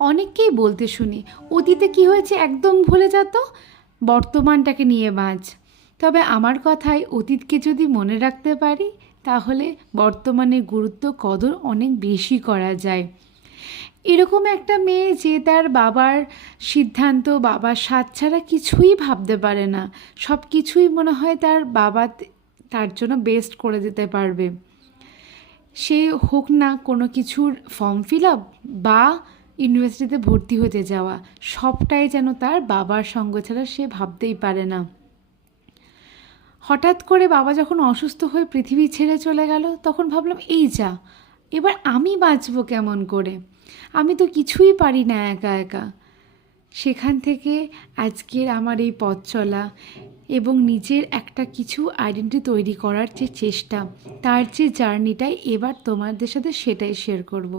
অনেককেই বলতে শুনি অতীতে কি হয়েছে একদম ভুলে যা তো, বর্তমানটাকে নিয়ে বাঁচ। তবে আমার কথায় অতীতকে যদি মনে রাখতে পারি তাহলে বর্তমানে গুরুত্ব কদর অনেক বেশি করা যায়। এরকম একটা মেয়ে যে তার বাবার সিদ্ধান্ত, বাবার স্বাদ ছাড়া কিছুই ভাবতে পারে না, সব কিছুই মনে হয় তার বাবা তার জন্য বেস্ট করে দিতে পারবে। সে হোক না কোনো কিছুর ফর্ম ফিল আপ বা ইউনিভার্সিটিতে ভর্তি হতে যাওয়া, সবটাই যেন তার বাবার সঙ্গ ছাড়া সে ভাবতেই পারে না। হঠাৎ করে বাবা যখন অসুস্থ হয়ে পৃথিবী ছেড়ে চলে গেল, তখন ভাবলাম এই যা, এবার আমি বাঁচবো কেমন করে, আমি তো কিছুই পারি না একা একা। সেখান থেকে আজকের আমার এই পথ চলা এবং নিজের একটা কিছু আইডেন্টিটি তৈরি করার যে চেষ্টা, তার যে জার্নিটাই এবার তোমাদের সাথে সেটাই শেয়ার করব।